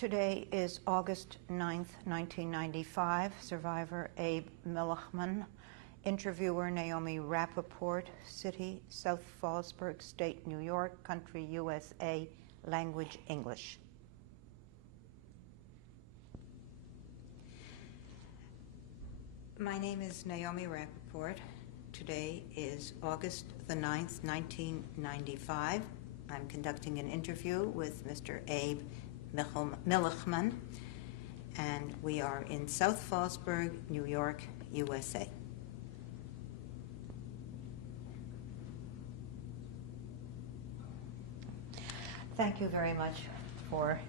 Today is August 9th, 1995. Survivor Abe Milechman. Interviewer Naomi Rappaport. City, South Fallsburg, State, New York. Country, USA. Language, English. My name is Naomi Rappaport. Today is August the 9th, 1995. I'm conducting an interview with Mr. Abe Milechman, and we are in South Fallsburg, New York, USA. Thank you very much for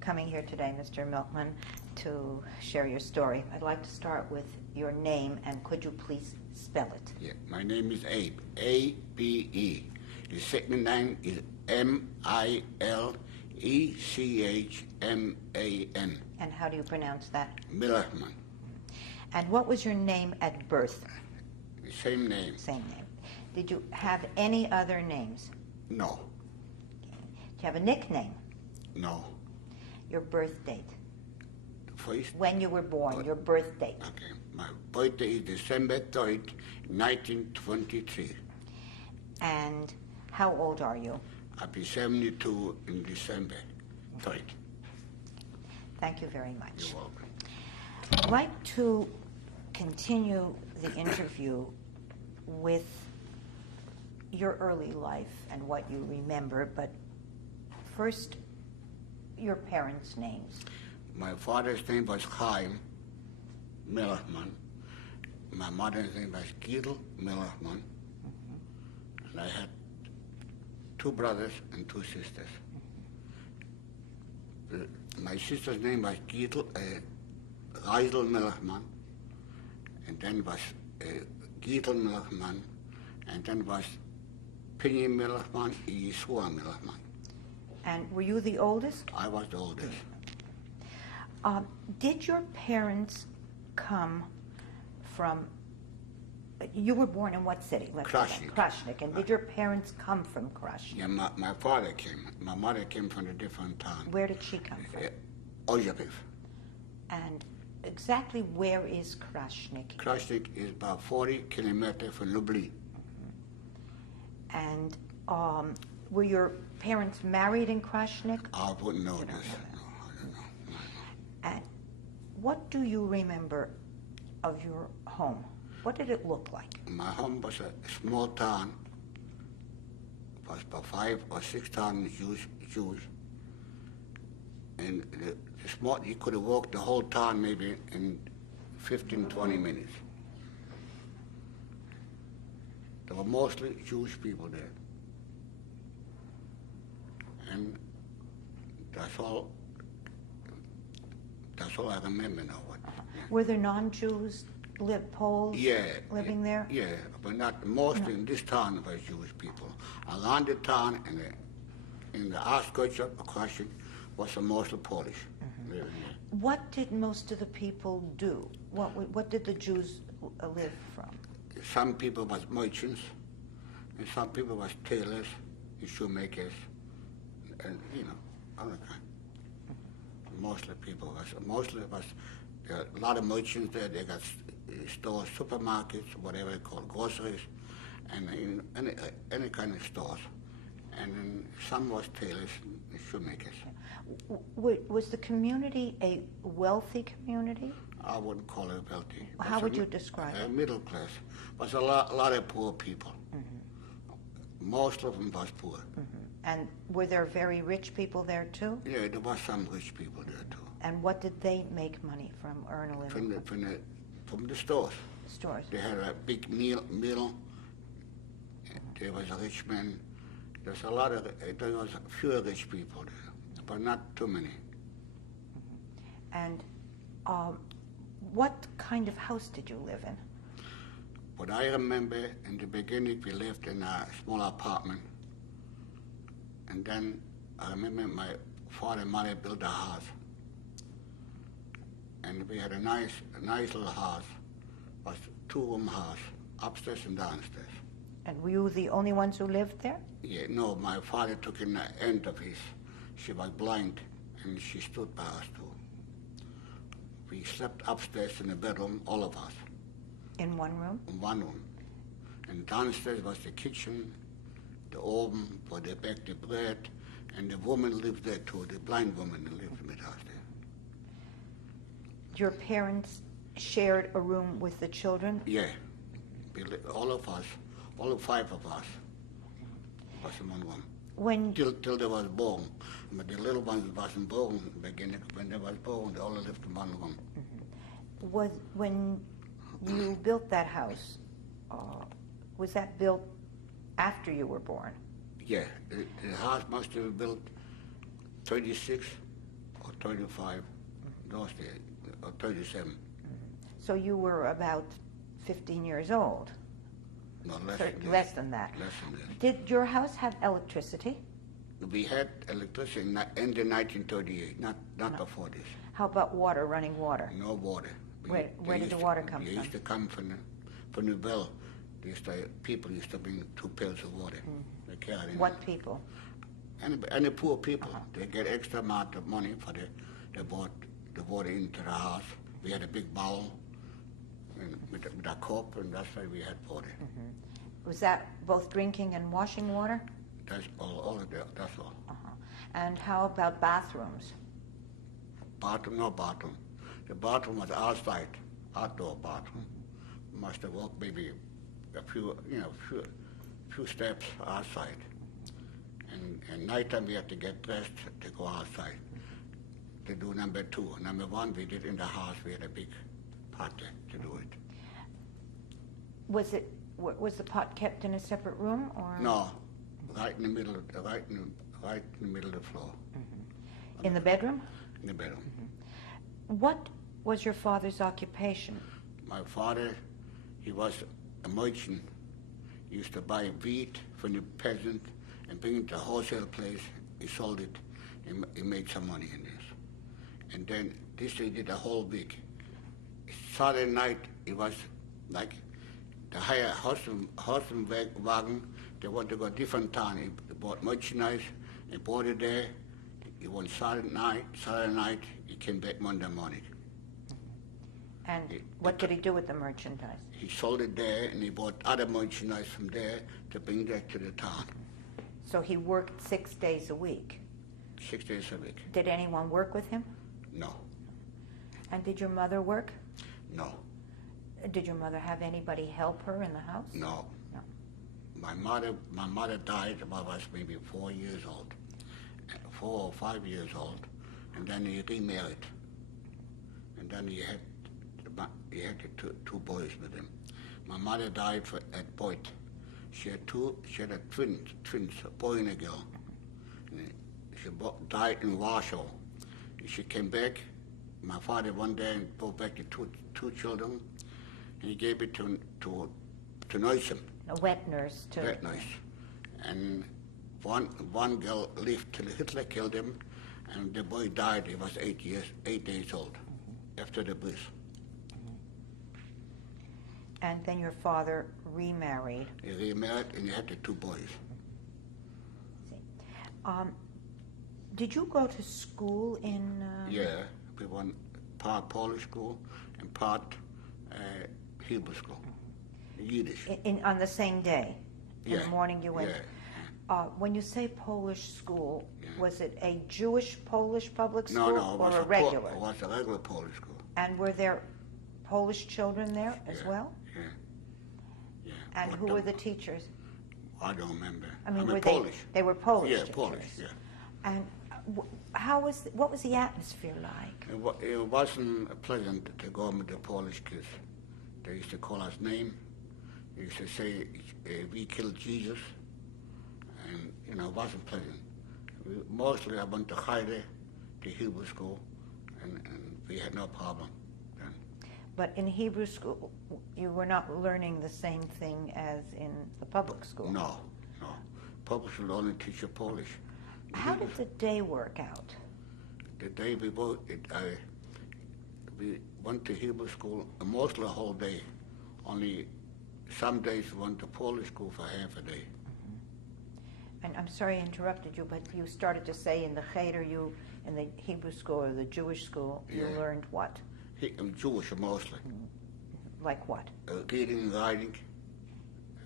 coming here today, Mr. Milechman, to share your story. I'd like to start with your name, and could you please spell it? Yeah, my name is Abe, A-B-E. The second name is M-I-L-E-C-H-M-A-N. And how do you pronounce that? Milechman. And what was your name at birth? Same name. Same name. Did you have any other names? No. Okay. Do you have a nickname? No. Your birth date? First? When you were born, your birth date. Okay. My birthday is December 3rd, 1923. And how old are you? I'll be 72 in December 3rd. Thank you very much. You're welcome. I'd like to continue the interview with your early life and what you remember, but first, your parents' names. My father's name was Chaim Milechman. My mother's name was Gidel Milechman. And I had 2 brothers and 2 sisters. My sister's name was Gidel Milechman, and then was Gidel Milechman, and then was Pinyi Milechman and Yeshua Milechman. And were you the oldest? I was the oldest. Did your parents come from, you were born in what city? Krasnik. And did your parents come from Krasnik? Yeah, my father came. My mother came from a different town. Where did she come from? Ojapiv. And exactly where is Krasnik? Krasnik is about 40 kilometers from Lublin. And were your parents married in Krasnik? I wouldn't know this. No, I don't know. No. And what do you remember of your home? What did it look like? My home was a small town. It was about 5 or 6,000 Jews. And the small, you could have walked the whole town maybe in 15, 20 minutes. There were mostly Jewish people there. And that's all I remember now. Were there non-Jews, Poles living there? Yeah, but not mostly in this town were Jewish people. Around the town in the outskirts of Krasnik was mostly Polish. Mm-hmm. What did most of the people do? What did the Jews live from? Some people was merchants, and some people was tailors and shoemakers, and other kind. Mostly there are a lot of merchants there. They got stores, supermarkets, whatever they call groceries, and any kind of stores. And then some was tailors and shoemakers. Was the community a wealthy community? I wouldn't call it wealthy. How would you describe it? Middle class. Was a lot of poor people. Mm-hmm. Most of them was poor. Mm-hmm. And were there very rich people there too? Yeah, there was some rich people there too. And what did they make money from, earn a living? From the stores. Stores. They had a big mill. There was a rich man. There was a few rich people there, but not too many. Mm-hmm. And what kind of house did you live in? What I remember, in the beginning, we lived in a small apartment. And then I remember my father and mother built a house. And we had a nice little house. It was a 2-room house, upstairs and downstairs. And were you the only ones who lived there? Yeah, no, my father took in the end of his. She was blind, and she stood by us too. We slept upstairs in the bedroom, all of us, In one room? in one room. And downstairs was the kitchen, the oven for they baked the bread, and the woman lived there too, the blind woman lived with us there. Your parents shared a room with the children? Yeah, all of us, all 5 of us, was in one room. When Till they was born. But the little ones wasn't born beginning. When they was born, they all lived in one room. when you built that house, was that built after you were born? Yeah, the house must have been built 36 or 35, those days, or 37. So you were about 15 years old? No, less Less than that. Less than that. Did your house have electricity? We had electricity in the 1938, not before this. How about water, running water? No water. Where did the water come It from? used to come from the well. People used to bring 2 pails of water. They carried in. What people? And the poor people, they get extra amount of money for they bought the water into the house. We had a big bowl and with a cup, and that's why we had water. Was that both drinking and washing water? That's all of that, that's all. And how about bathrooms? Bathroom, no bathroom. The bathroom was outside, outdoor bathroom. Must have walked maybe a few steps outside. And nighttime we had to get dressed to go outside to do number 2. Number 1 we did in the house. We had a big pot to do it. Was the pot kept in a separate room, or No, right in the middle, right in the middle of the floor. in the bedroom? In the bedroom. What was your father's occupation? My father, he was a merchant. He used to buy wheat from the peasant and bring it to a wholesale place. He sold it. He made some money in this. And then this he did a whole week. Saturday night, it was like the higher horse wagon. They want to go different town. He bought merchandise. He bought it there. He went Saturday night. He came back Monday morning. And what did he do with the merchandise? He sold it there, and he bought other merchandise from there to bring that to the town. So he worked 6 days a week. 6 days a week. Did anyone work with him? No. And did your mother work? No. Did your mother have anybody help her in the house? No. No. My mother died when I was maybe 4 years old, 4 or 5 years old, and then he remarried, and then he had the 2 boys with him. My mother died at Boyd. She had twins, a boy and a girl. And she died in Warsaw. She came back. My father one day and brought back the two children, and he gave it to nurse them. A wet nurse, too. Wet nurse. And one girl lived till Hitler killed him, and the boy died. He was 8 days old after the birth. And then your father remarried. He remarried, and he had the 2 boys. Did you go to school in... Yeah, we went part Polish school and part Hebrew school, Yiddish. On the same day? In the morning you went? Yeah. When you say Polish school, Yeah. was it a Jewish Polish public school No, it was or a regular? It was a regular Polish school. And were there Polish children there as Yeah. well? Yeah. And But who were the teachers? I don't remember. I mean, were Polish. They were Polish Yeah, teachers. Polish, yeah. And what was the atmosphere like? It wasn't pleasant to go with the Polish kids. They used to call us name. They used to say, we killed Jesus. And, it wasn't pleasant. Mostly I went to Haide, the Hebrew school, and we had no problem then. But in Hebrew school, you were not learning the same thing as in the public school? No. Public school only teach you Polish. How did the day work out? The day we went to Hebrew school mostly a whole day. Only some days we went to Polish school for half a day. And I'm sorry I interrupted you, but you started to say in the Cheder, in the Hebrew school or the Jewish school, you Yeah. learned what? I'm Jewish mostly. Like what? Reading and writing.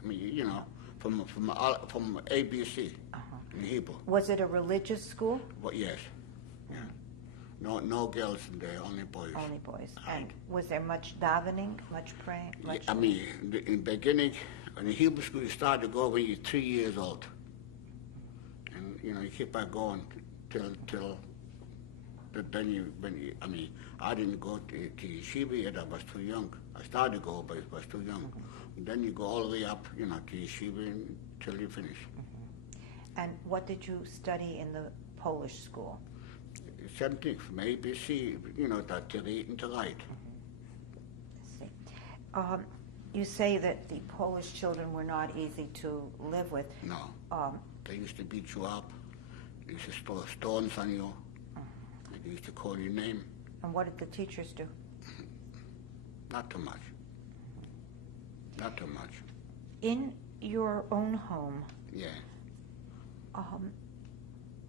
I mean, you know, from ABC in Hebrew. Was it a religious school? But yes, yeah. No girls in there, only boys. Only boys. And was there much davening, much praying? Much I mean, in the beginning, in the Hebrew school, you start to go when you're 3 years old. And, you know, you keep on going till I mean, I didn't go to yeshiva yet, I was too young. I started to go, but I was too young. And then you go all the way up, you know, to yeshiva until you finish. And what did you study in the Polish school? Same thing, from ABC, you know, to read and to write. I see. You say that the Polish children were not easy to live with. No. They used to beat you up. They used to throw stones on you. They used to call your name. And what did the teachers do? Not too much. Not too much. In your own home, Yeah,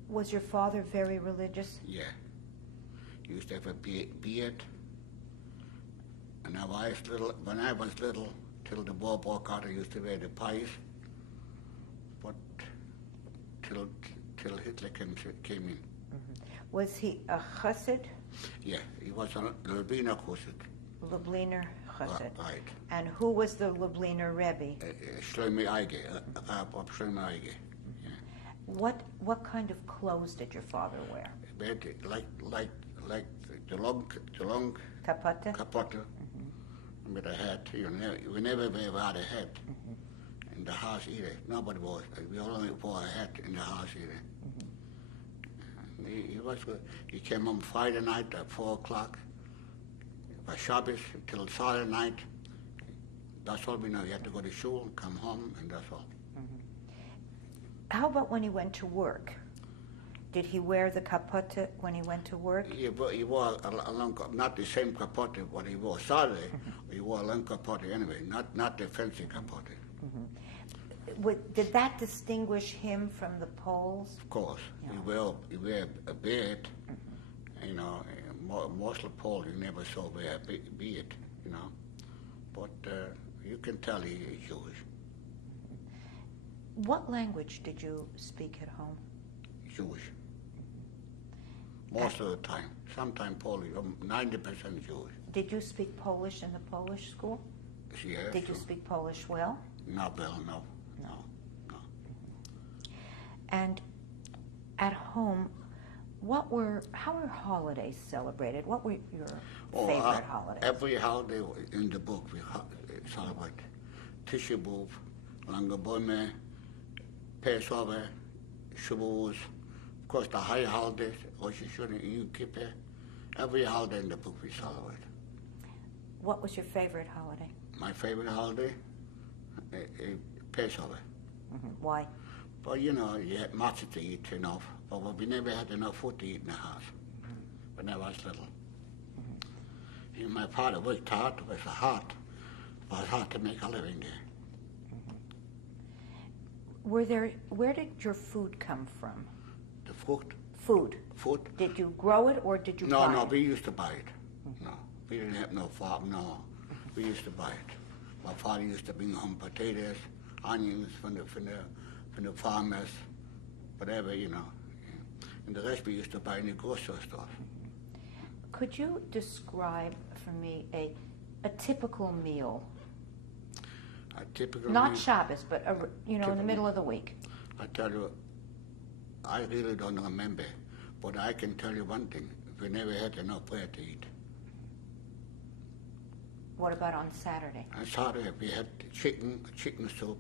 was your father very religious? yeah. He used to have a beard. And when I was little, till the war broke out, I used to wear the pies. But till Hitler came in. Was he a chassid? Yeah, he was a Lubliner Chassid. Lubliner chassid. Right. And who was the Lubliner Rebbe? Shlomo Eige, Rab Shlomo Eige. Yeah. What kind of clothes did your father wear? But like the long Kapata? capote with a hat. We never wear without a hat in the house either. Nobody wore. We only wore a hat in the house either. He was good. He came home Friday night at 4 o'clock. By Shabbos till Saturday night. That's all we know. He had to go to school and come home, and that's all. How about when he went to work? Did he wear the capote when he went to work? He wore a long, not the same capote what he wore Saturday. He wore a long capote anyway, not the fancy capote. Did that distinguish him from the Poles? Of course, Yeah. he wear a beard. You know, most of Paul you never saw wear a beard. You know, but you can tell he is Jewish. What language did you speak at home? Jewish. Most of the time. Sometimes Polish. 90% Jewish. Did you speak Polish in the Polish school? Yeah. Did you speak Polish well? Not well, no. And at home, how were holidays celebrated? What were your favorite holidays? Every holiday in the book we celebrate. Tisha B'Av, Langa B'Omer, Passover, Shavuos, of course the high holidays, Rosh Hashanah, Yom Kippur. Every holiday in the book we celebrate. What was your favorite holiday? My favorite holiday, Passover. Why? But you know, you had matzah to eat enough, but we never had enough food to eat in the house when I was little. And my father worked hard, it was hard to make a living there. Where did your food come from? The fruit? Food. Did you grow it or did you buy it? No, we used to buy it. No, we didn't have no farm, no. We used to buy it. My father used to bring home potatoes, onions from the farmers, whatever, you know. And the rest we used to buy in the grocery store. Could you describe for me a typical meal? A typical Not meal, Shabbos, but in the middle of the week. I tell you, I really don't remember, but I can tell you one thing. We never had enough bread to eat. What about on Saturday? On Saturday we had chicken soup,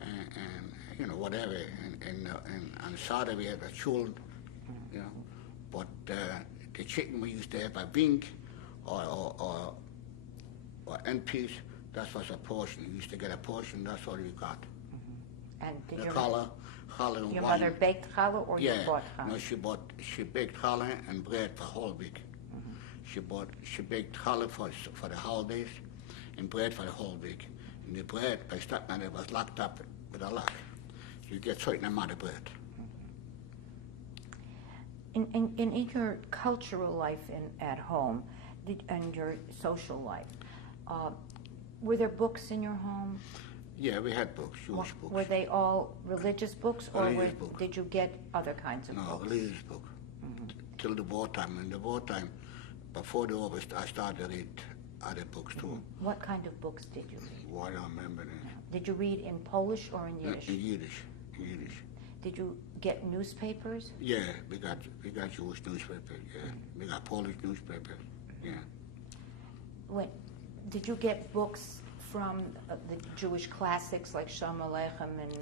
and you know, whatever. And on Saturday we had a chulent, you know. But the chicken we used to have a wing or end piece. That was a portion. You used to get a portion. That's all you got. And did The your challah and your wine. mother baked challah or you bought challah? No, she baked challah and bread for the whole week. She baked challah for the holidays and bread for the whole week. And the bread by Staten was locked up with a lock. You get certain amount of bread. In your cultural life at home and your social life, were there books in your home? Yeah, we had books, Jewish books. Were they all religious books, or Religious books. did you get other kinds of No, books? religious book. Till the wartime. In the wartime, before the war, I started to read other books too. What kind of books did you read? Well, I don't remember this. Did you read in Polish or in Yiddish? In Yiddish. Yiddish. Did you get newspapers? Yeah, we got Jewish newspapers. Yeah, we got Polish newspapers. Yeah. Did you get books from the Jewish classics like Shalom Aleichem and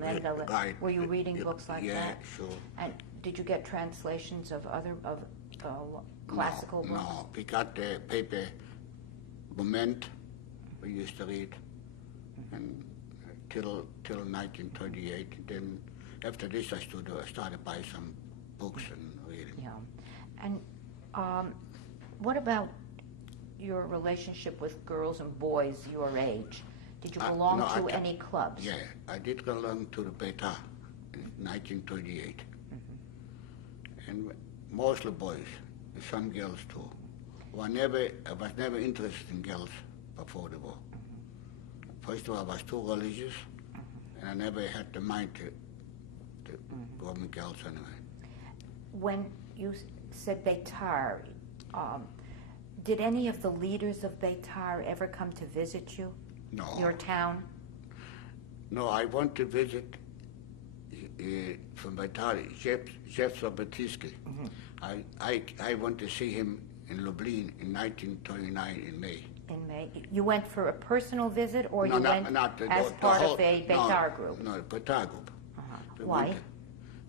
Mendele? Right. Were you reading books like that? Yeah, sure. And did you get translations of other classical books? No, we got the paper Moment we used to read, and till 1938. Then after this, I started buying some books and reading. Yeah. And what about your relationship with girls and boys your age? Did you belong to any clubs? Yeah, I did belong to the Beta in 1938. And mostly boys, and some girls too. I was never interested in girls before the war. First of all, I was too religious, and I never had the mind to go with girls anyway. When you said Beitar, did any of the leaders of Beitar ever come to visit you? No. Your town? No, I went to visit from Beitar, Jeff Sobotinsky. I went to see him in Lublin in 1929 in May. In May. You went for a personal visit, or No, you not- went not the- as the part whole- of a Beitar group? No, Beitar group. Why?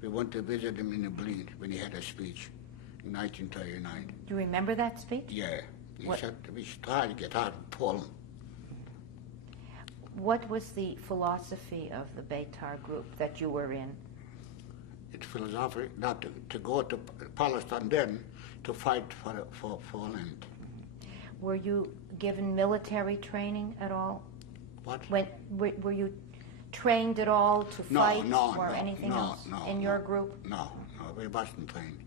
We went to visit him in Lublin when he had a speech in 1939. Do you remember that speech? Yeah. He What- said we should try to get out of Poland. What was the philosophy of the Beitar group that you were in? It's philosophical not to go to Palestine then to fight for land. Were you given military training at all? What? Were you trained at all to fight or anything no, else no, in your group? No, we wasn't trained.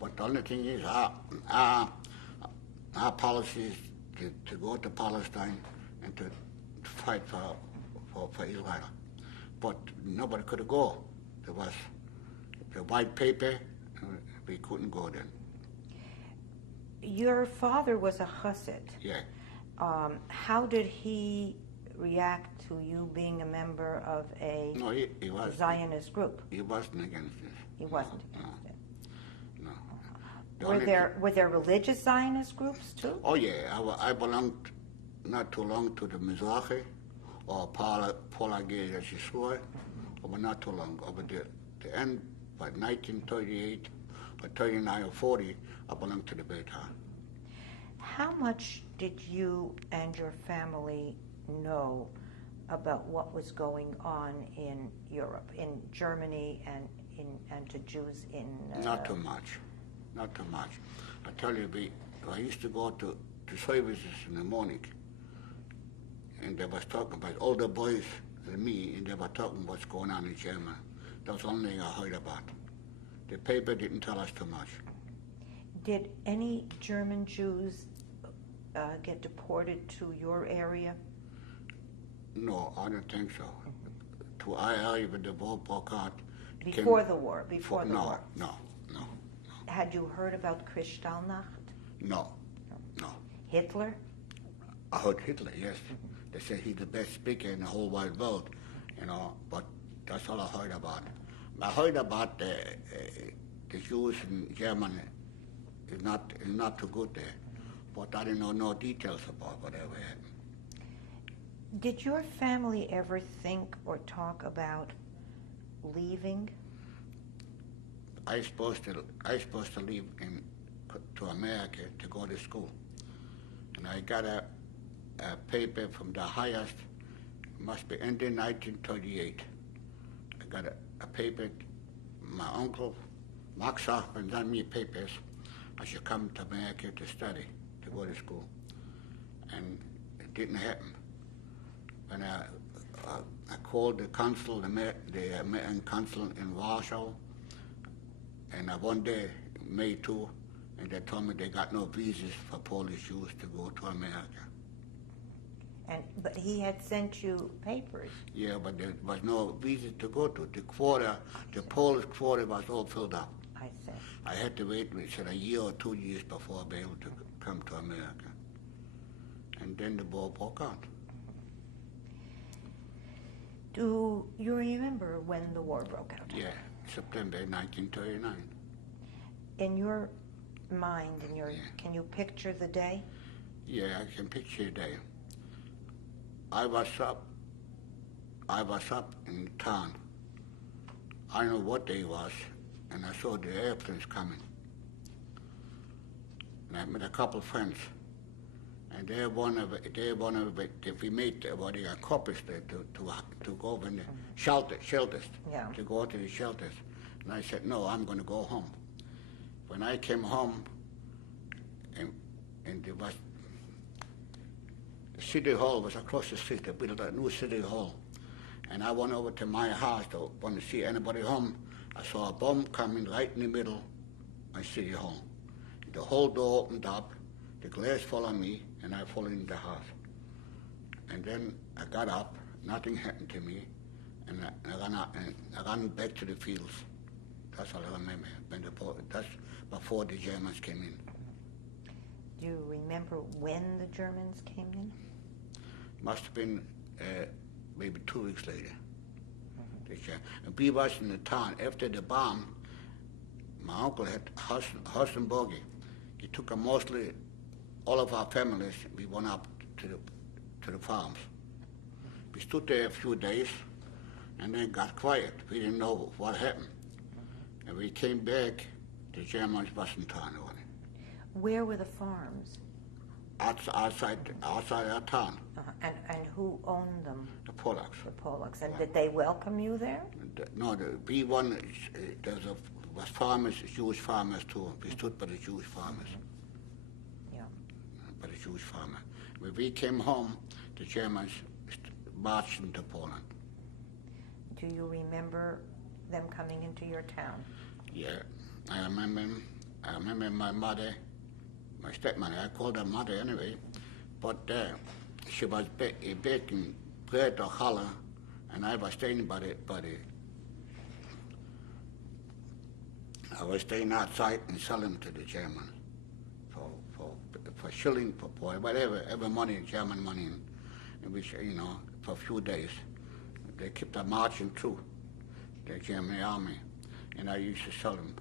But the only thing is our policy is to go to Palestine and to fight for Israel. But nobody could go. There was the white paper, we couldn't go then. Your father was a Chassid. Yeah. How did he react to you being a member of a No, he was. Zionist group? He wasn't against this. He wasn't No, against it. no. The Were only there religious Zionist groups too? Oh yeah, I belonged not too long to the Mizrahi or Polagir Yeshua, but not too long. Over the end, by 1938 or 39 or 40, I belonged to the Beitar. How much did you and your family know about what was going on in Europe, in Germany, and to Jews in? Not too much. I tell you, I used to go to services in the morning, and they was talking about older boys than me, and they were talking what's going on in Germany. That's the only thing I heard about. The paper didn't tell us too much. Did any German Jews get deported to your area? No, I don't think so. To our area, when the war broke out. Before the war? Before the war? No. Had you heard about Kristallnacht? No. Hitler? I heard Hitler, yes. They say he's the best speaker in the whole wide world, but that's all I heard about. I heard about the Jews in Germany is not too good there, but I didn't know no details about whatever happened. Did your family ever think or talk about leaving? I was supposed to leave to America to go to school, and I got a paper from the highest, must be ending 1938. I got a paper, my uncle, Max Hoffman, sent me papers. I should come to America to study, to go to school. And it didn't happen. When I called the consul, the American consul in Warsaw, and one day, May 2, and they told me they got no visas for Polish Jews to go to America. But he had sent you papers. Yeah, but there was no visa to go to. The Polish quota was all filled up. I see. I had to wait, we said, a year or 2 years before I'd be able to come to America. And then the war broke out. Do you remember when the war broke out? Yeah, September 1939. In your mind, Yeah. can you picture the day? Yeah, I can picture the day. I was up in town. I know what day it was, and I saw the airplanes coming. And I met a couple of friends, and we made copies there to go over in the shelters, Yeah. to go to the shelters. And I said, no, I'm going to go home. When I came home, and there was the city hall was across the street. They built a new city hall, and I went over to my house to want to see anybody home. I saw a bomb coming right in the middle of my city hall. The whole door opened up, the glass fell on me, and I fell in the house. And then I got up, nothing happened to me, and I ran out, and I ran back to the fields. That's all I remember. That's before the Germans came in. Do you remember when the Germans came in? Must have been maybe 2 weeks later. And we was in the town after the bomb. My uncle had horse and buggy. He took mostly all of our families. We went up to the farms. We stood there a few days, and then got quiet. We didn't know what happened. And we came back. The Germans wasn't town already. Where were the farms? Outside our town. And who owned them? The Polacks. The Polacks. And did they welcome you there? No, the B1, was farmers, Jewish farmers too. We stood by the Jewish farmers. Yeah. By the Jewish farmer. When we came home, the Germans marched into Poland. Do you remember them coming into your town? Yeah, I remember my mother, my stepmother. I called her mother anyway, but she was baking bread or challah, and I was staying I was staying outside and selling to the Germans for shilling, for whatever money, German money, in which, for a few days. They kept on marching through the German army, and I used to sell them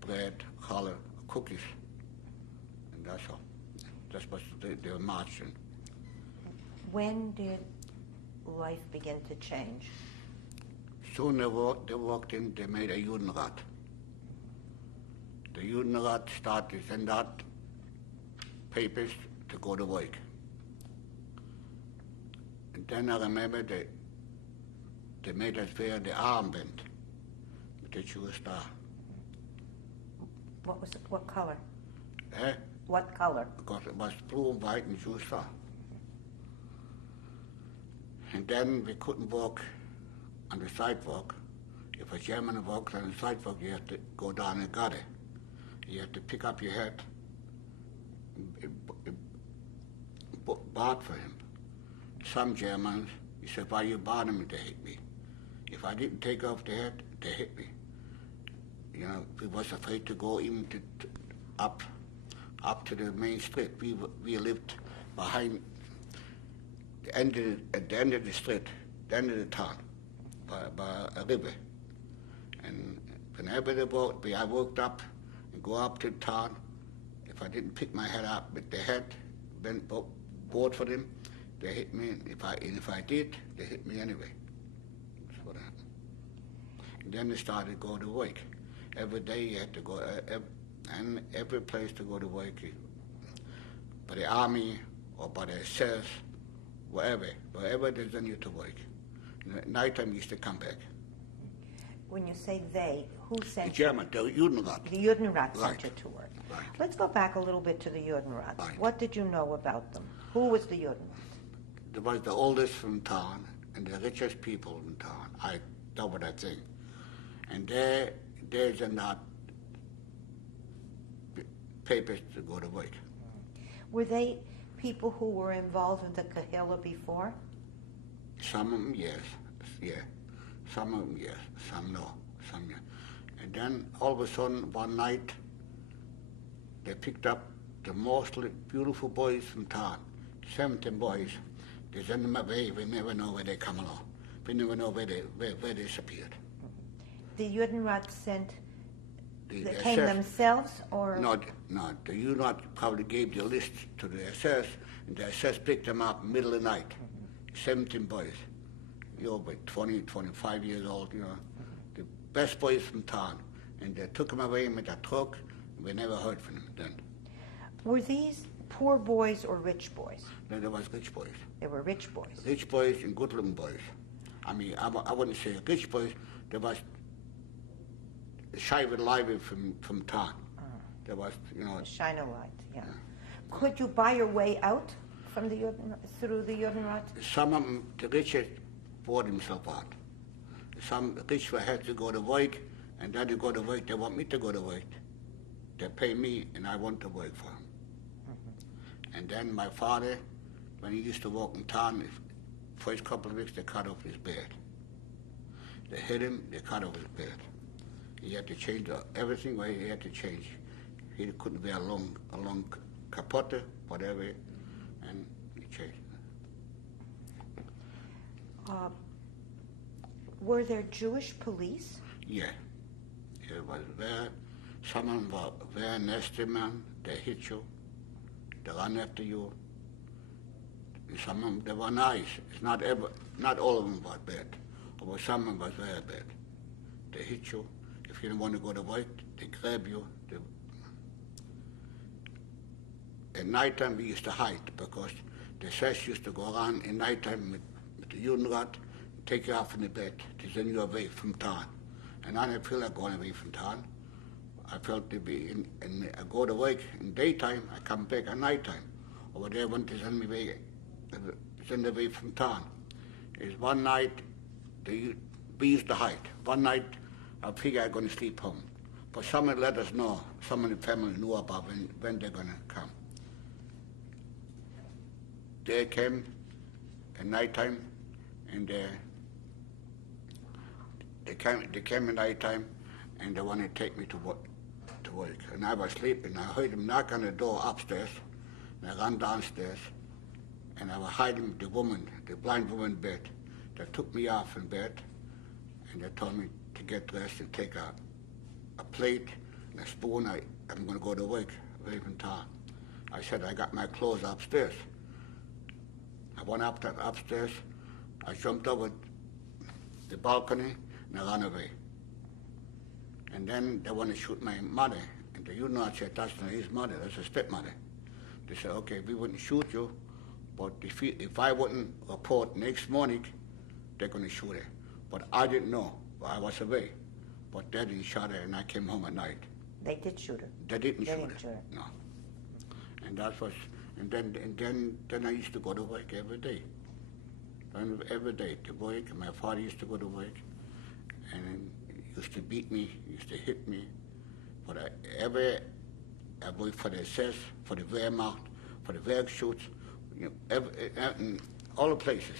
bread, challah, cookies, and that's all. That's what they were marching. When did life begin to change? Soon they walked in, they made a Judenrat. The Judenrat started to send out papers to go to work. And then I remember they made us wear the armband with the Jewish star. What color? Eh? What color? Because it was blue and white and Jewish star. And then we couldn't walk on the sidewalk. If a German walks on the sidewalk, you have to go down and gutter. You have to pick up your hat, bark for him. Some Germans, he said, why you bothering me to hit me? If I didn't take off the hat, they hit me. We was afraid to go even up to the main street. We lived behind at the end of the street, the end of the town, by a river. And whenever I walked up and go up to the town, if I didn't pick my head up with the head, bent board for them, they hit me. And if I did, they hit me anyway. That's what happened. And then they started to go to work. Every day you had to go, and every place to go to work, by the army or by the SS, wherever they send you to work. And at night time you used to come back. When you say they, who sent The German, the Judenrat. The Judenrat Right. sent you to work. Right. Let's go back a little bit to the Judenrat. Right. What did you know about them? Who was the Judenrat? they was the oldest from town and the richest people in town. That's what I think. And there's not papers to go to work. Were they people who were involved in the Kahila before? Some of them, yes. Yeah. Some of them, yes. Some no. Some, yeah. And then all of a sudden, one night, they picked up the most beautiful boys from town, 17 boys. They sent them away. We never know where they come along. We never know where they disappeared. The Judenrat sent, The they came themselves, or? No, the UNOT probably gave the list to the SS, and the SS picked them up middle of the night. 17 boys, like 20, 25 years old, the best boys from town. And they took them away with a truck, and we never heard from them then. Were these poor boys or rich boys? No, there was rich boys. They were rich boys. Rich boys and good-looking boys. I mean, I wouldn't say rich boys. There was shy with lively from town. There was, Shine a light, yeah. Could you buy your way out from the through the Judenrat? Some of them, the richest, bought himself out. Some rich had to go to work, and then they go to work. They want me to go to work. They pay me, and I want to work for them. And then my father, when he used to walk in town, first couple of weeks, they cut off his beard. They hit him, they cut off his beard. He had to change everything where he had to change. He couldn't wear a long capote, whatever, and he changed. Were there Jewish police? Yeah. It was very, some of them were very nasty man. They hit you. They run after you. Some of them, they were nice. It's not all of them were bad. But some of them was very bad. They hit you. If you didn't want to go to work, they grab you. At nighttime, we used to hide because the SS used to go around at nighttime with the Judenrat, take you off in the bed to send you away from town. And I didn't feel like going away from town. I felt to be I go to work in daytime, I come back at nighttime. Over there, want to send me away from town. Is one night, we used to hide. One night, I figured I'm going to sleep home. But someone let us know, some of the family knew about when they're going to come. They came at nighttime, and they came at nighttime, and they wanted to take me to work. And I was sleeping. I heard them knock on the door upstairs, and I ran downstairs, and I was hiding the blind woman bed. They took me off in bed, and they told me to get dressed and take a plate and a spoon. I'm going to go to work, away from town. I said, I got my clothes upstairs. I went up upstairs, I jumped over the balcony, and I ran away. And then they want to shoot my mother. And the Union said, that's not his mother, that's his stepmother. They said, okay, we wouldn't shoot you, but if I wouldn't report next morning, they're going to shoot her. But I didn't know, I was away. But they didn't shoot her, and I came home at night. They did shoot her? They didn't shoot her. No. And that was, and then I used to go to work every day. Every day to work, and my father used to go to work, and he used to beat me, used to hit me. But I worked for the SS, for the Wehrmacht, for the Werkschutz, in all the places.